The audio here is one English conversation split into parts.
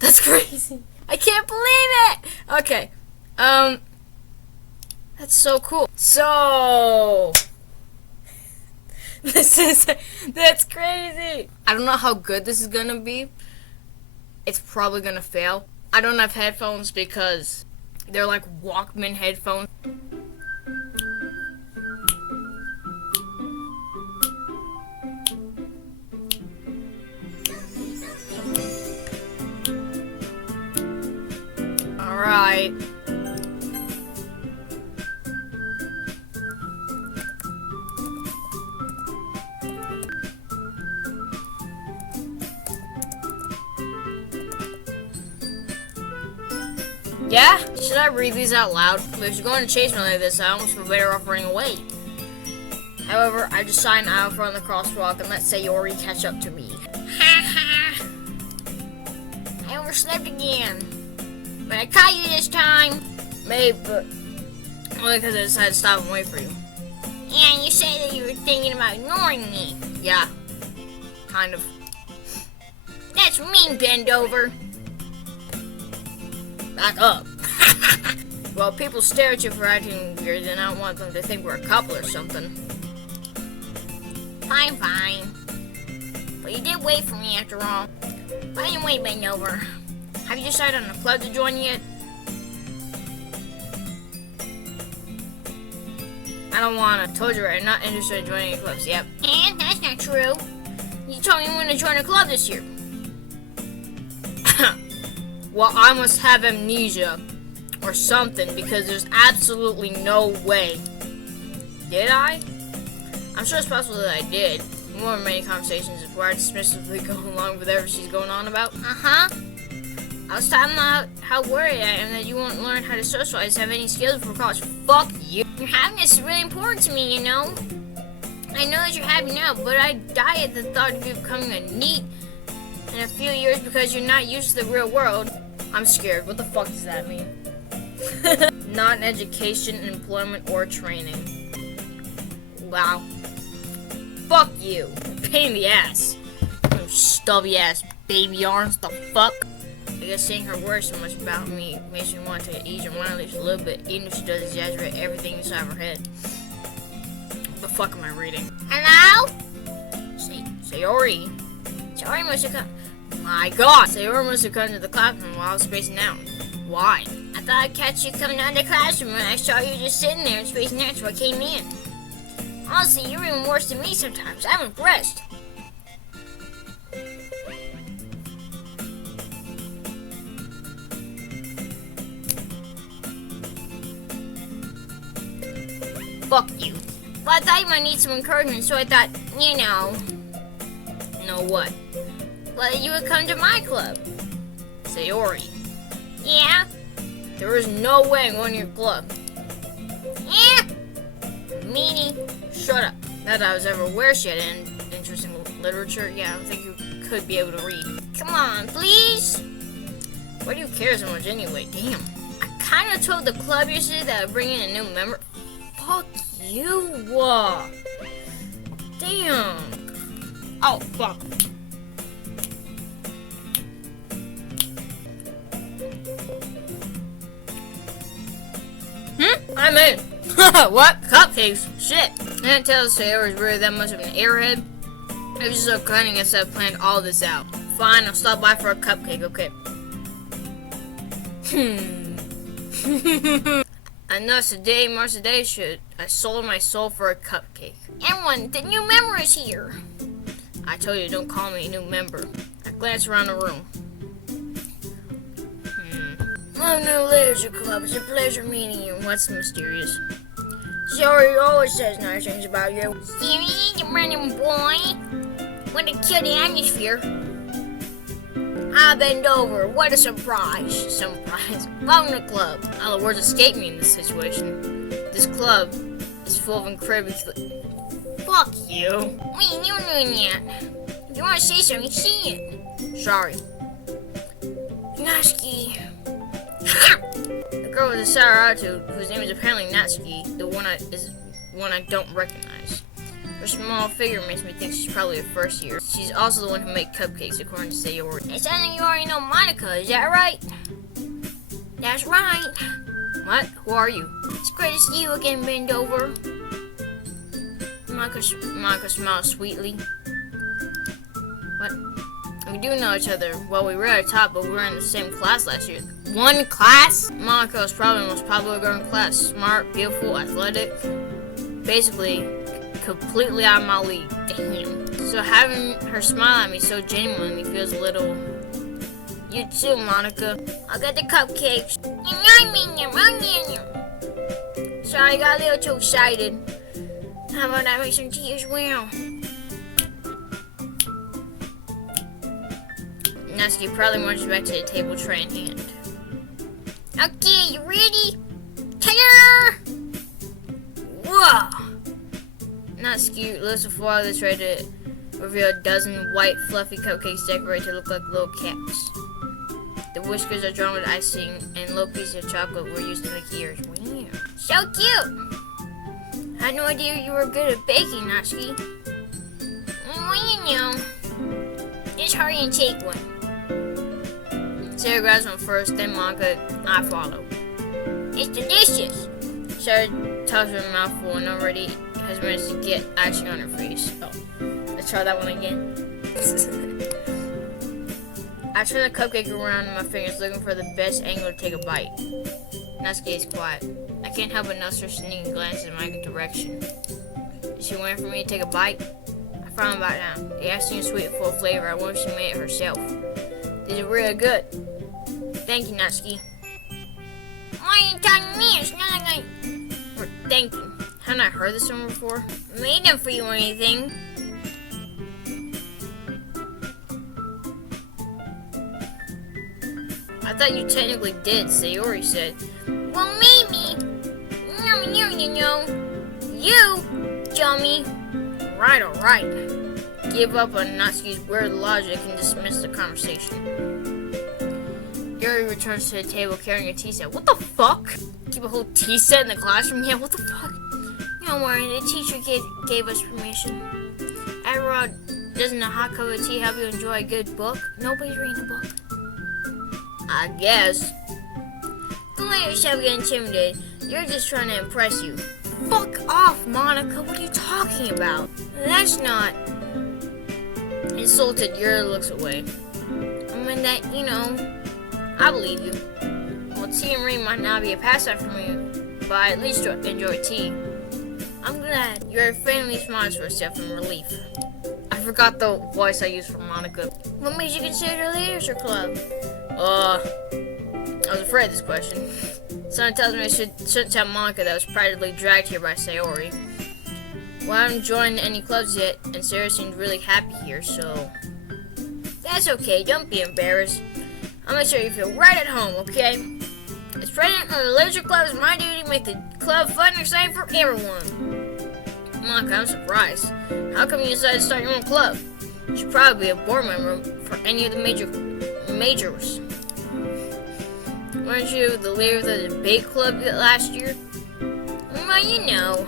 That's crazy. I can't believe it. Okay. That's so cool. So, that's crazy. I don't know how good this is gonna be. It's probably gonna fail. I don't have headphones because they're like Walkman headphones. Alright. Yeah? Should I read these out loud? If you're going to chase me like this, I almost feel better off running away. However, I decided I will run the crosswalk and let Sayori catch up to me. Ha ha! I overslept again. But I caught you this time. Maybe, but only because I decided to stop and wait for you. And you say that you were thinking about ignoring me. Yeah. Kind of. That's mean, bend over. Back up. Well, people stare at you for acting weird, and I don't want them to think we're a couple or something. Fine, fine. But you did wait for me after all. But I didn't wait, bend over. Have you decided on a club to join yet? I don't wanna. Told you right, I'm not interested in joining any clubs. Yep. And that's not true. You told me you wanted to join a club this year. Well, I must have amnesia or something because there's absolutely no way. Did I? I'm sure it's possible that I did. More than many conversations is where I dismissively go along with whatever she's going on about. Uh-huh. I was talking about how worried I am that you won't learn how to socialize, have any skills before college. Fuck you. Your happiness is really important to me, you know? I know that you're happy now, but I die at the thought of you becoming a NEET in a few years because you're not used to the real world. I'm scared. What the fuck does that mean? Not in education, employment, or training. Wow. Fuck you. Pain in the ass. You stubby ass baby arms. The fuck? I guess seeing her worry so much about me makes me want to ease her mind at least a little bit, even if she does exaggerate everything inside of her head. What the fuck am I reading? Hello? Sayori. Sayori must have come. My god! Sayori must have come to the classroom while I was spacing out. Why? I thought I'd catch you coming out of the classroom and I saw you just sitting there and spacing out, so I came in. Honestly, you're even worse than me sometimes. I'm impressed. Fuck you. But I thought you might need some encouragement, so I thought, you know. Know what? Well, you would come to my club. Sayori. Yeah? There is no way I'm going to your club. Yeah? Meanie. Shut up. Not that I was ever aware she had an interest in literature. Yeah, I don't think you could be able to read. Come on, please? Why do you care so much anyway? Damn. I kind of told the club yesterday that I'd bring in a new member. Fuck you. Damn. Oh, fuck. I'm in. What? Cupcakes? Shit. I didn't tell Sayori was really that much of an airhead. It was just so cunning I said I planned all this out. Fine, I'll stop by for a cupcake, okay? And thus today marks the day I sold my soul for a cupcake. Everyone, the new member is here. I told you, don't call me a new member. I glanced around the room. Oh, no literature club. It's a pleasure meeting you. What's mysterious? Sayori always says nice things about you. Serious, you running boy? Want to kill the atmosphere? I bend over. What a surprise. Surprise. Welcome to the club. All the words escape me in this situation. This club is full of incredibly... Fuck you. What are you doing yet? If you want to say something, say it. Sorry. Natsuki. The girl with a sour attitude, whose name is apparently Natsuki, the one I don't recognize. Her small figure makes me think she's probably a first year. She's also the one who made cupcakes, according to Sayori. It sounds like you already know Monica, is that right? That's right. What? Who are you? It's great to see you again, bend over. Monica smiles sweetly. What? We do know each other. Well, we were at the top, but we were in the same class last year. One class? Monica was probably the most popular girl in class. Smart, beautiful, athletic. Basically, completely out of my league. Damn. So having her smile at me so genuinely feels a little... You too, Monica. I'll get the cupcakes. Sorry, I got a little too excited. How about I make some tea as well? Natsuki probably marches back to the table, tray in hand. Okay, you ready? Ta-da! Whoa! Natsuki lifts the floor of the tray to reveal a dozen white, fluffy cupcakes decorated to look like little cats. The whiskers are drawn with icing, and little pieces of chocolate were used to make ears. Wow. So cute! I had no idea you were good at baking, Natsuki. Well, you know. Just hurry and take one. Sarah grabs one first, then Monica, I follow. It's delicious! Sarah talks with her mouth full and already has managed to get action on her face. Oh, let's try that one again. I turn the cupcake around in my fingers, looking for the best angle to take a bite. Natsuki is quiet. I can't help but notice her sneaking glances in my direction. Is she waiting for me to take a bite? I frown back down. The icing is sweet and full of flavor. I wonder if she made it herself. These are really good. Thank you, Natsuki. Why are you telling me? It's not like I... Or thank you. Haven't I heard this one before? I made them for you or anything. I thought you technically did, Sayori said. Well, maybe. You, Jummy. Alright. Give up on Natsuki's weird logic and dismiss the conversation. Yuri returns to the table carrying a tea set. What the fuck? Keep a whole tea set in the classroom? Yeah, what the fuck? Don't worry, the teacher gave us permission. After all, doesn't a hot cup of tea help you enjoy a good book? Nobody's reading a book. I guess. Don't let yourself get intimidated. You're just trying to impress you. Fuck off, Monica. What are you talking about? That's not... Insulted, Yuri looks away. I mean that, you know, I believe you. Well, tea and reading might not be a pastime for me, but I at least enjoy tea. I'm glad. Yuri faintly smiles for herself in relief. I forgot the voice I used for Monica. What made you consider the leadership club? I was afraid of this question. Someone tells me I shouldn't tell Monica that I was practically dragged here by Sayori. Well, I haven't joined any clubs yet, and Sarah seemed really happy here, so... That's okay, don't be embarrassed. I'll make sure you feel right at home, okay? As president of the literature club, it's my duty to make the club fun and exciting for everyone. Monica, I'm surprised. How come you decided to start your own club? You should probably be a board member for any of the majors. Weren't you the leader of the debate club last year? Well, you know.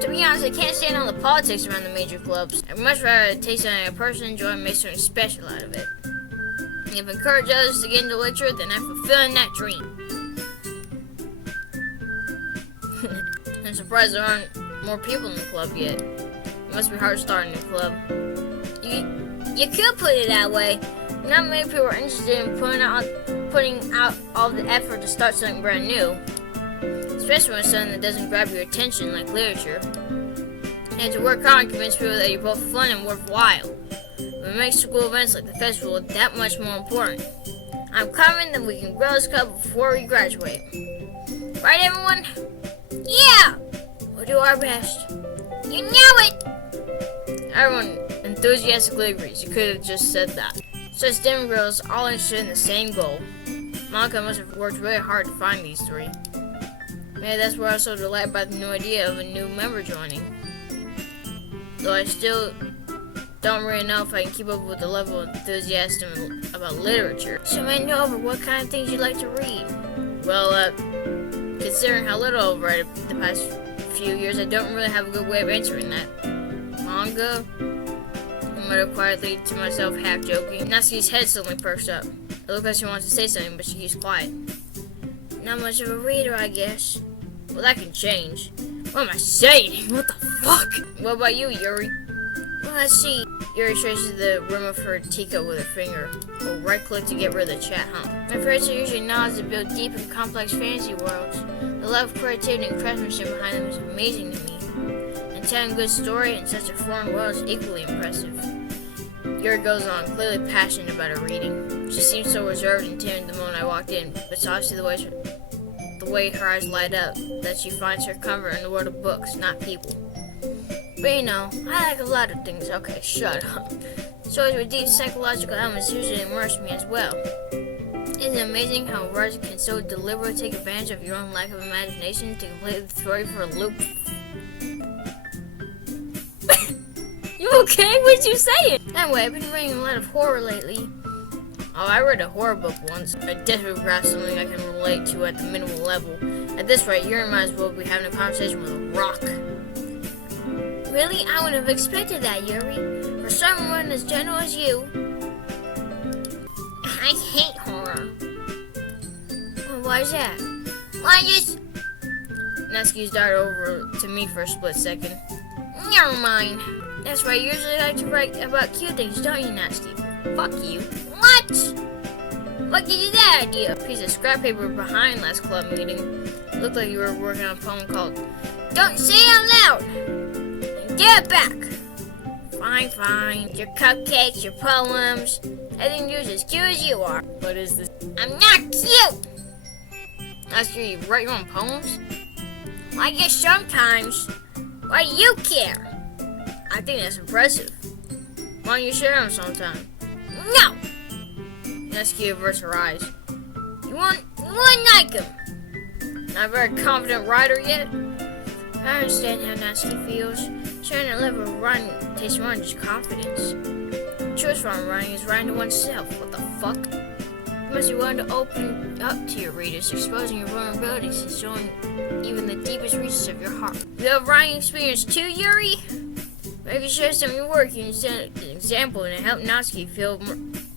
To be honest, I can't stand all the politics around the major clubs. I'd much rather taste something a person enjoy and make something special out of it. If encourage others to get into literature, then I'm fulfilling that dream. I'm surprised there aren't more people in the club yet. It must be hard starting a club. You could put it that way. Not many people are interested in putting out all the effort to start something brand new. Especially when it's something that doesn't grab your attention like literature. And to work hard and convince people that you're both fun and worthwhile. It makes school events like the festival that much more important. I'm confident that we can grow this club before we graduate. Right, everyone? Yeah! We'll do our best. You know it! Everyone enthusiastically agrees. You could have just said that. Such demon girls all interested in the same goal. Monica must have worked really hard to find these three. Maybe that's why I was so delighted by the new idea of a new member joining. Though I still don't really know if I can keep up with the level of enthusiasm about literature. So I know over what kind of things you like to read. Well, considering how little I've read the past few years, I don't really have a good way of answering that. Manga? muttered quietly to myself, half joking. Natsuki's head suddenly perks up. It looked like she wants to say something, but she keeps quiet. Not much of a reader, I guess. Well, that can change. What am I saying? What the fuck? What about you, Yuri? Well, let's see. Yuri traces the rim of her teacup with her finger. Or right-click to get rid of the chat, huh? My parents are usually knowledge to build deep and complex fantasy worlds. The level of creativity and craftsmanship behind them is amazing to me. And telling a good story in such a foreign world is equally impressive. Yuri goes on, clearly passionate about her reading. She seemed so reserved and timid the moment I walked in, but it's obviously the way her eyes light up that she finds her comfort in the world of books, not people. But you know, I like a lot of things. Okay, shut up. Stories with deep psychological elements usually immerse me as well. Isn't it amazing how words can so deliberately take advantage of your own lack of imagination to completely throw you for a loop? You okay? What you saying? Anyway, I've been reading a lot of horror lately. Oh, I read a horror book once. I definitely grasped something I can relate to at the minimal level. At this rate, Yuri might as well be having a conversation with a rock. Really? I wouldn't have expected that, Yuri. For someone as gentle as you. I hate horror. Well, why is that? Why just... Natsuki's darted over to me for a split second. Never mind. That's right, you usually like to write about cute things, don't you, Natsuki? Fuck you. What? What gave you that idea? A piece of scrap paper behind last club meeting. It looked like you were working on a poem called Don't Say It Out Loud! Get it back! Fine, fine. Your cupcakes, your poems, everything you's as cute as you are. What is this? I'm not cute! Natsuki, you write your own poems? Well, I guess sometimes. Why do you care? I think that's impressive. Why don't you share them sometime? No! Natsuki averts her eyes. You wouldn't like him. Not a very confident writer yet. I understand how Natsuki feels. Sharing that level of writing takes more than just confidence. The choice from writing is writing to oneself. What the fuck? You must be willing to open up to your readers, exposing your vulnerabilities and showing even the deepest reaches of your heart. You have writing experience too, Yuri? Maybe share some of your work you can set an example and help Natsuki feel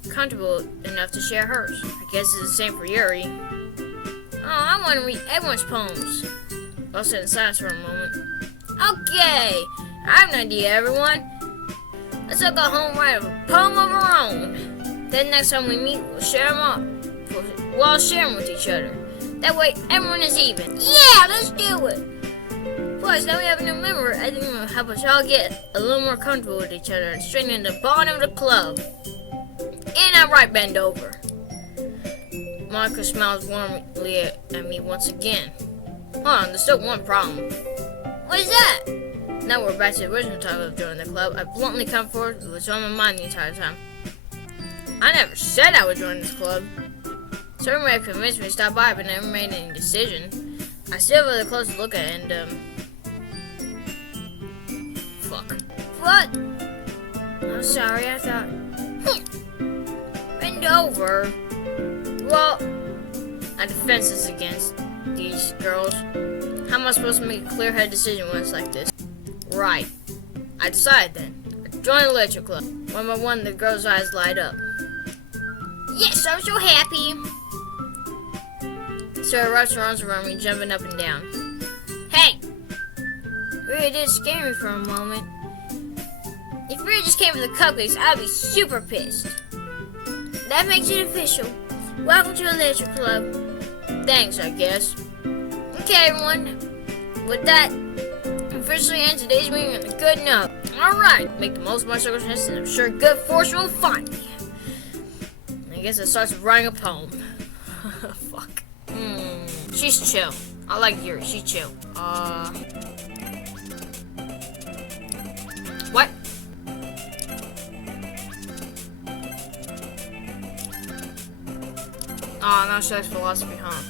comfortable enough to share hers. I guess it's the same for Yuri. Oh, I want to read everyone's poems. I'll sit in silence for a moment. Okay, I have an idea, everyone. Let's all go home and write a poem of our own. Then next time we meet, we'll share them all. We'll all share them with each other. That way, everyone is even. Yeah, let's do it. Plus, now we have a new member. I think it will help us all get a little more comfortable with each other and strengthen the bond of the club. And I right bend over. Monica smiles warmly at me once again. Hold on, there's still one problem. What is that? Now we're back to the original topic of joining the club. I bluntly come forward with what's on my mind the entire time. I never said I would join this club. Someone may have convinced me to stop by, but never made any decision. I still have a closer look at it, and fuck. What? I'm sorry, I thought. Bend over. Well, I defenses against these girls. How am I supposed to make a clear-headed decision when it's like this? Right. I decided then. I joined the literature club. One by one, the girls' eyes light up. Yes, I'm so happy. Sarah wraps her arms around me, jumping up and down. Hey! Really did scare me for a moment. If Rita just came for the cupcakes, I'd be super pissed. That makes it official. Welcome to the literature club. Thanks, I guess. Okay, everyone. With that, officially end today's meeting on a good note. Alright, make the most of my circumstances, and I'm sure good fortune will find me. I guess it starts with writing a poem. Fuck. She's chill. I like Yuri. She's chill. What? Oh, now she likes philosophy, huh?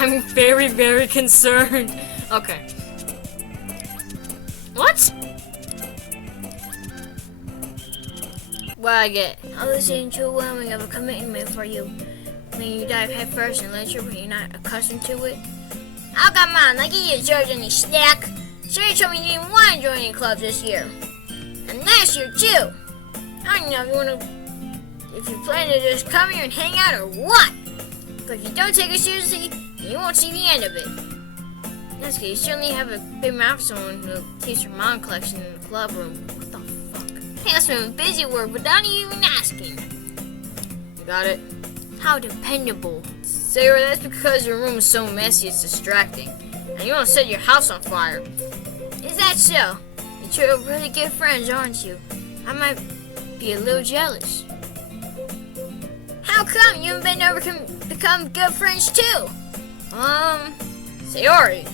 I'm very, very concerned. Okay. What? what I get? All this isn't too overwhelming of a commitment for you. Then you dive head first in literature when you're not accustomed to it. Oh, come on, like you deserve any snack. Sure, you told me you didn't want to join any clubs this year. And last year, too. I don't know if you plan to just come here and hang out or what. But if you don't take it seriously, then you won't see the end of it. That's because you certainly have a big mouth for someone who keeps her mom collection in the club room. What the fuck? Hey, that's been busy work without even asking. You got it? How dependable. Sarah, that's because your room is so messy it's distracting. And you won't set your house on fire. Is that so? You're really good friends, aren't you? I might be a little jealous. How come you and Ben never can become good friends too? Sayori.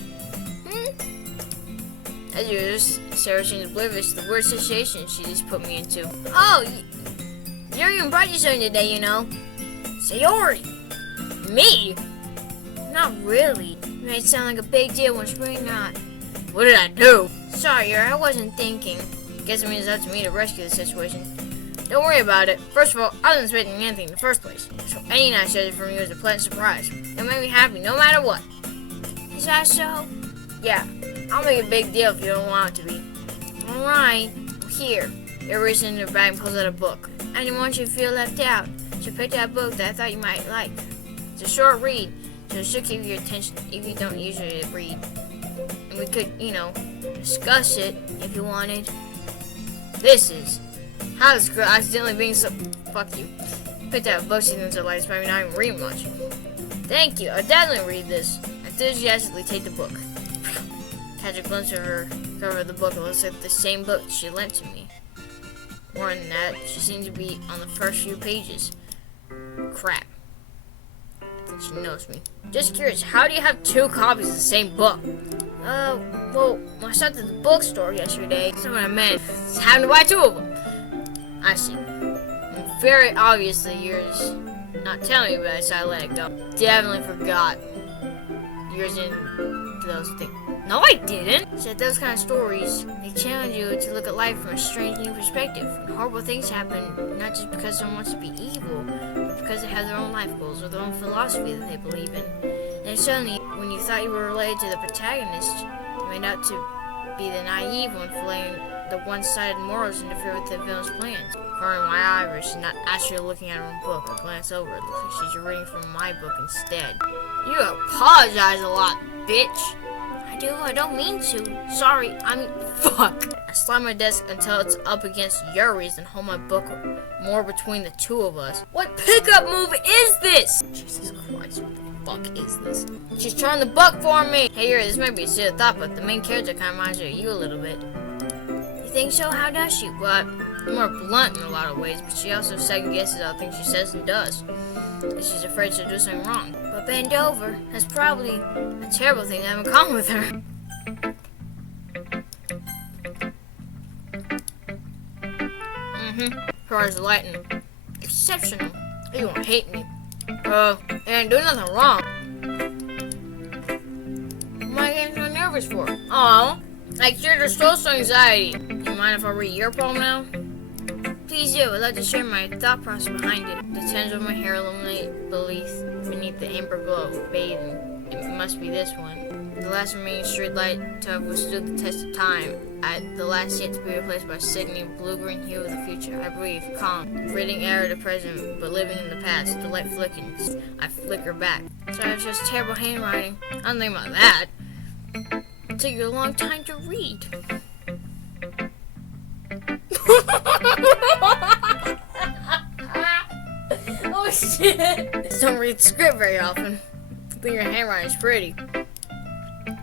As usual, Sarah seems oblivious to the weird situation she just put me into. Oh, you're even brought you something today, you know. Sayori. Me? Not really. You made it sound like a big deal when it's really not. What did I do? Sorry, I wasn't thinking. Guess it means it's up to me to rescue the situation. Don't worry about it. First of all, I wasn't expecting anything in the first place. So any nice gesture from you is a pleasant surprise. It'll make me happy no matter what. Is that so? Yeah. I'll make a big deal if you don't want it to be. Alright. Here. He reaches into her bag and pulls out a book. I didn't want you to feel left out. So I picked out a book that I thought you might like. It's a short read, so it should keep your attention if you don't usually read. And we could, discuss it if you wanted. This is How This Girl Accidentally Being So... Fuck you. Picked out a book she thinks I like, despite me not even reading much. Thank you. I'll definitely read this. I enthusiastically take the book. Catch a glimpse of her cover of the book. It looks like the same book she lent to me. More than that, she seems to be on the first few pages. Crap. I think she knows me. Just curious, how do you have 2 copies of the same book? Well, I stopped at the bookstore yesterday. That's what I meant. Just happened to buy 2 of them. I see. And very obviously, yours not telling me about it, so I let it go. Definitely forgot. Yours in those things. No, I didn't. Said those kind of stories, they challenge you to look at life from a strange new perspective. And horrible things happen not just because someone wants to be evil, but because they have their own life goals or their own philosophy that they believe in. And suddenly, when you thought you were related to the protagonist, you made out to be the naive one, flaying the one-sided morals interfere with the villain's plans. Covering my eyes, she's not actually looking at her own book or glance over it. Looks like she's reading from my book instead. You apologize a lot, bitch. I don't mean to. Sorry, fuck. I slam my desk until it's up against your reason and hold my book more between the 2 of us. What pickup move is this? Jesus Christ, what the fuck is this? She's trying the book for me. Hey, this might be a silly thought, but the main character kind of reminds me of you a little bit. You think so? How does she? Well, more blunt in a lot of ways, but she also second guesses all things she says and does. And she's afraid she'll do something wrong. But bend over. That's probably a terrible thing to have in common with her. Her eyes lighten. Exceptional. You won't hate me. I didn't do nothing wrong. What am I getting so nervous for? Aw, I cured her social anxiety. Do you mind if I read your poem now? Please do. I'd like to share my thought process behind it. The tends of my hair illuminate beneath the amber glow, bathing. It must be this one. The last remaining streetlight to have withstood the test of time. The last yet to be replaced by a sickening blue-green hue of the future. I breathe, calm, breathing air of the present, but living in the past. The light flickers. I flicker back. So I have just terrible handwriting. I don't think about that. It took you a long time to read. Oh shit! Just don't read the script very often. I think your handwriting is pretty.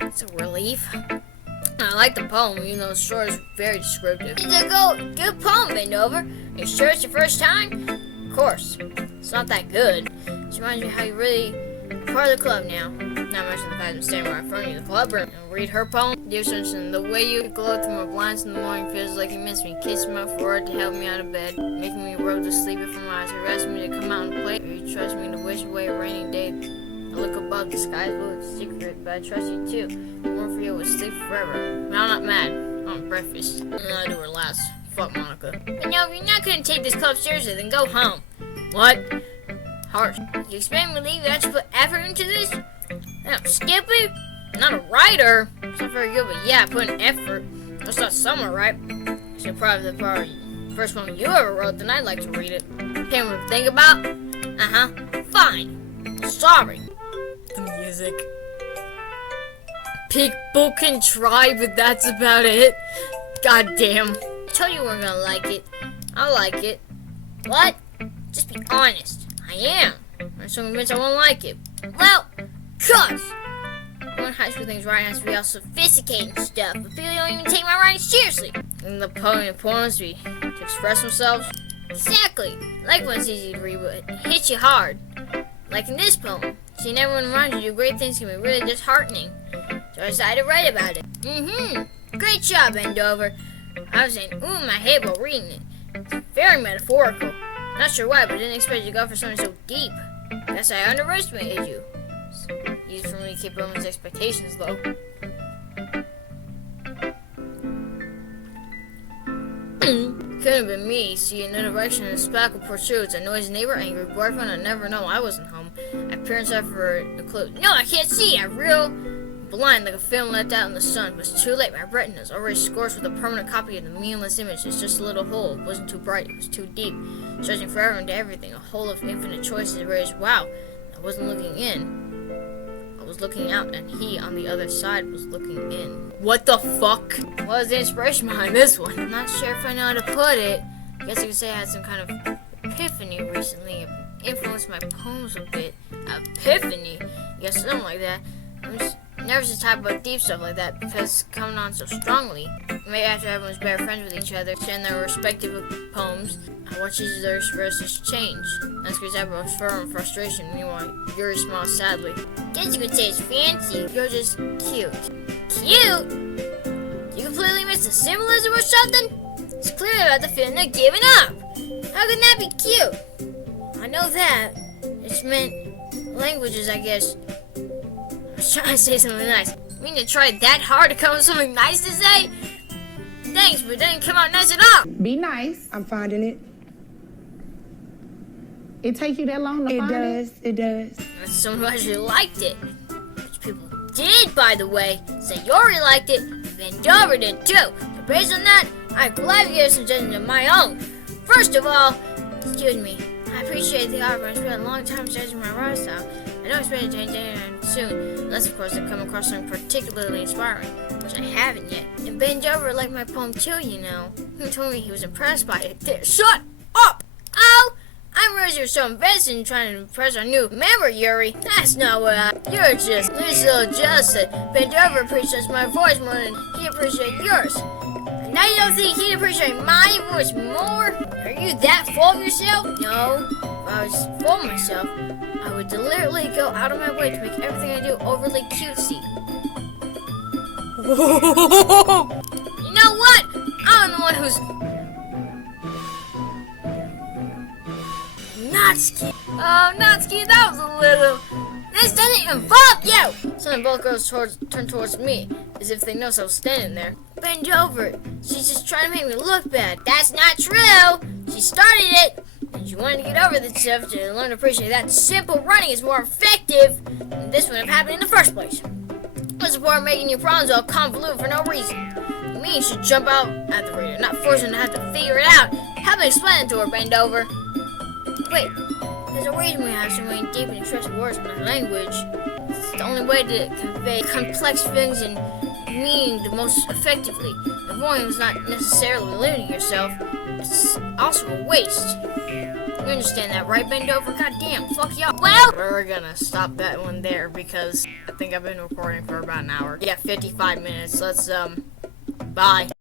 It's a relief. I like the poem, even though the story is very descriptive. It's a good poem, Bendover. Are you sure it's your first time? Of course. It's not that good. It reminds me how you really are part of the club now. Not mention the fact I'm standing right in front of you in the club room and read her poem. Dear Simpson, the way you glow through my blinds in the morning feels like you miss me. Kissing my forehead to help me out of bed, making me roll to sleep before my eyes. You're asking me to come out and play, or you trust me to wish away a rainy day. I look above, the sky's blue, it's secret, but I trust you too. More for you would sleep forever. Now I'm not mad. I'm on breakfast. And I do her last. Fuck Monica. But no, if you're not gonna take this club seriously, then go home. What? Harsh. You expect me to leave without you put effort into this? I'm Skippy? Not a writer. It's not very good, but yeah, I put in effort. That's not summer, right? So probably the first one you ever wrote, then I'd like to read it. Can't really think about? Fine. Sorry. The music. People can try, but that's about it. God damn. I told you we're gonna like it. I like it. What? Just be honest. I am. I'm so convinced I won't like it. Well, cuz one high school things writing has to be all sophisticated and stuff, but people don't even take my writing seriously. And the poems be to express themselves. Exactly. Like when it's easy to read, but it hits you hard. Like in this poem. Seeing everyone around you do great things can be really disheartening. So I decided to write about it. Great job, Endover. I was saying, ooh, my head while reading it. It's very metaphorical. Not sure why, but I didn't expect you to go for something so deep. Guess I underestimated you. It's easy for me to keep everyone's expectations low. Could have been me. See, in the direction of the spackle protrudes. A noisy neighbor, angry boyfriend. I never know I wasn't home. Appearance for a clue. No, I can't see. I'm real blind, like a film left out in the sun. It was too late. My retina's already scorched with a permanent copy of the meaningless image. It's just a little hole. It wasn't too bright. It was too deep. Stretching forever into everything. A hole of infinite choices raised. Wow. I wasn't looking in. I was looking out, and he on the other side was looking in. What the fuck? What was the inspiration behind this one? I'm not sure if I know how to put it. I guess you could say I had some kind of epiphany recently. It influenced my poems a bit. Epiphany? I guess something like that. I'm just nervous to talk about deep stuff like that because it's coming on so strongly. Maybe after everyone's better friends with each other and their respective poems, I watch each of their expressions change. That's because everyone's firm and frustration. Meanwhile, Yuri smiles sadly. Guess you could say it's fancy. You're just cute. Cute? You completely missed the symbolism or something? It's clearly about the feeling of giving up. How can that be cute? I know that. It's meant languages, I guess. I was trying to say something nice. You mean to try that hard to come up with something nice to say? Thanks, but it didn't come out nice at all. Be nice. I'm finding it. It take you that long to find it? It does. That's someone who actually liked it. Which people did, by the way. Say Yori liked it, and Van Dover did too. So based on that, I'm glad to give some judgment of my own. First of all, excuse me, I appreciate the offer. I spent a long time judging my writing style. I don't expect it to change anytime soon, unless of course I come across something particularly inspiring, which I haven't yet. And Ben Dover liked my poem too, you know. He told me he was impressed by it. There, shut up! Oh! I'm realizing you're so invested in trying to impress our new member, Yuri. That's not what you're just a little jealous that Ben Dover appreciates my voice more than he appreciates yours. And now you don't think he'd appreciate my voice more? Are you that full of yourself? No. If I was full of myself, I would deliberately go out of my way to make everything I do overly cutesy. You know what? I'm the one who's Natsuki. Oh, Natsuki, that was a little. This doesn't involve you! Suddenly both girls turn towards me, as if they noticed I was standing there. Bend over. She's just trying to make me look bad. That's not true! She started it! And she wanted to get over this stuff to learn to appreciate that simple running is more effective than this would have happened in the first place. What's the point of making your problems all convoluted for no reason? You mean you should jump out at the reader, not force him to have to figure it out. Help me explain it to her, bend over. Wait, there's a reason we have so many deep and expressive words in our language. It's the only way to convey complex feelings and meaning the most effectively. Avoiding is not necessarily limiting yourself. It's also a waste. You understand that, right, bend over? God damn, fuck y'all. Well, we're gonna stop that one there because I think I've been recording for about an hour. Yeah, 55 minutes. Let's, bye.